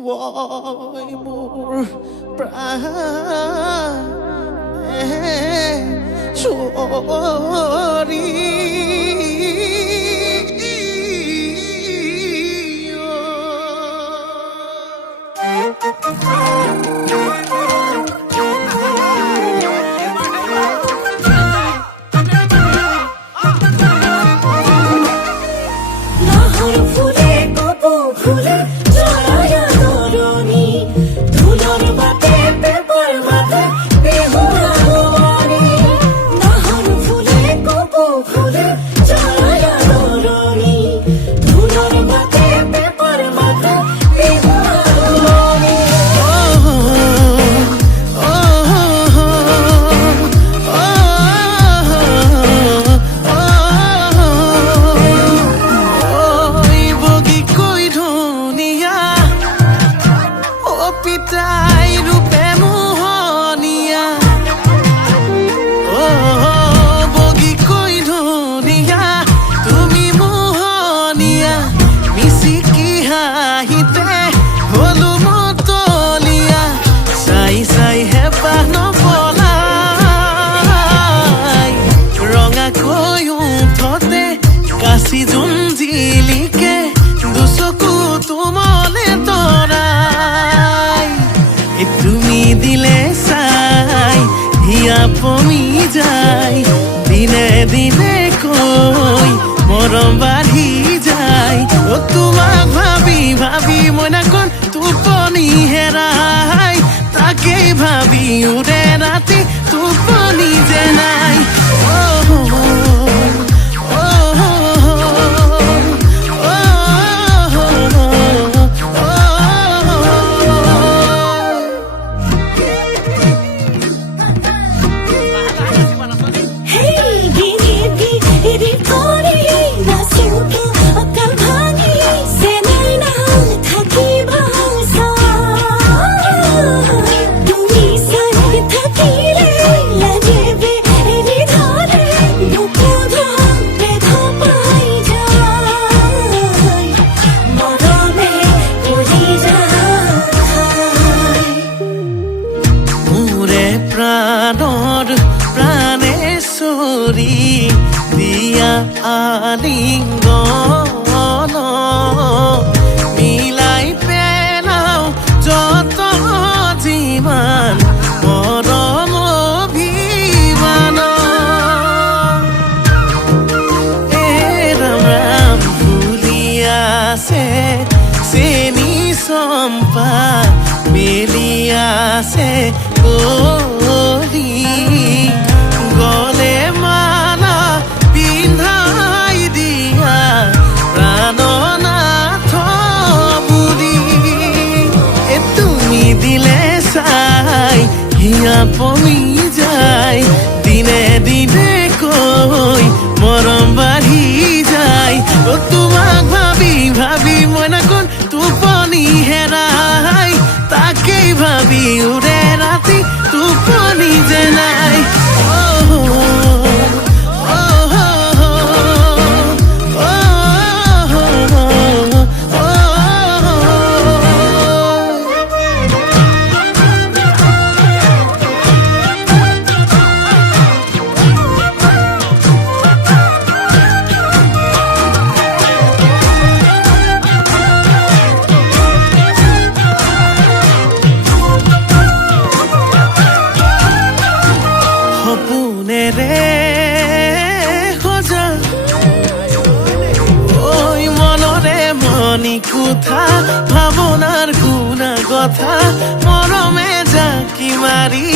Ôi মোৰ প্ৰাণ চৰি পমি যায় দিনে দিনে কৈ মৰম বাঢ়ি যায় ও তোমাক ভাবি ভাবি মই নাকন টোপনি হেৰাই তাকেই ভাবি উৰে ৰাতি টোপনি যে নাই দিয়া আলিঙ্গন মিলাই পেলাও যত যিমান মৰম অভিমান ৰাম ৰাম ফুলি আছে চেনি চম্পা মেলি আছে কলি গলে মালা পিন্ধাই দিয়া প্ৰাণনাথ বুলি তুমি দিলে চাই হিয়া পমি যায় দিনে দিনে কৈ মৰম বাঢ়ি যায় ও তোমাক ভাবি ভাবি মই নাকন টোপনি হেৰাই তাকেই ভাবি উৰে ৰাতি টোপনি যে নাই কোথা ভাবনার গুণা কথা মরমে জাকি মারি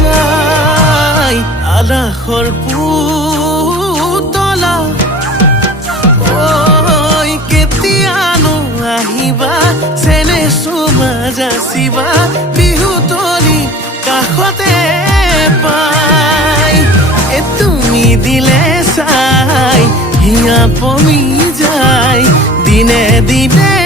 যায় আলাহর পুতলা ওই কেতিয়ানো আহিবা চেনে চুমা যাচিবা বিহু তলি কাষতে পাই তুমি দিলে চাই হিয়া পমি যায় দিনে দিনে